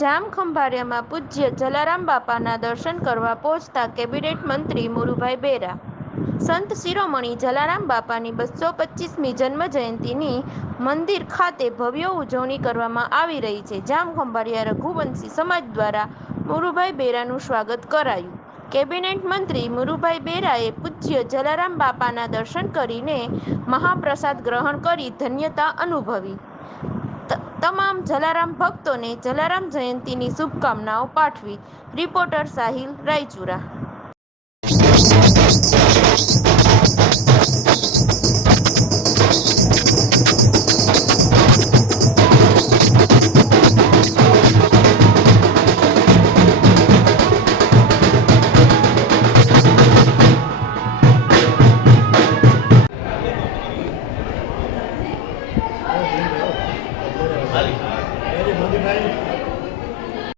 જામખંભાળિયામાં પૂજ્ય જલારામ બાપાના દર્શન કરવા પહોંચતા કેબિનેટ મંત્રી મુરુભાઈ બેરા. સંત શિરોમણી જલારામ બાપાની 225મી જન્મજયંતિની મંદિર ખાતે ભવ્ય ઉજવણી કરવામાં આવી રહી છે. જામખંભાળિયા રઘુવંશી સમાજ દ્વારા મુરુભાઈ બેરાનું સ્વાગત કરાયું. કેબિનેટ મંત્રી મુરુભાઈ બેરાએ પૂજ્ય જલારામ બાપાના દર્શન કરીને મહાપ્રસાદ ગ્રહણ કરી ધન્યતા અનુભવી. તમામ જલારામ ભક્તોને જલારામ જયંતીની શુભકામનાઓ પાઠવી. રિપોર્ટર સાહિલ રાયચુરા.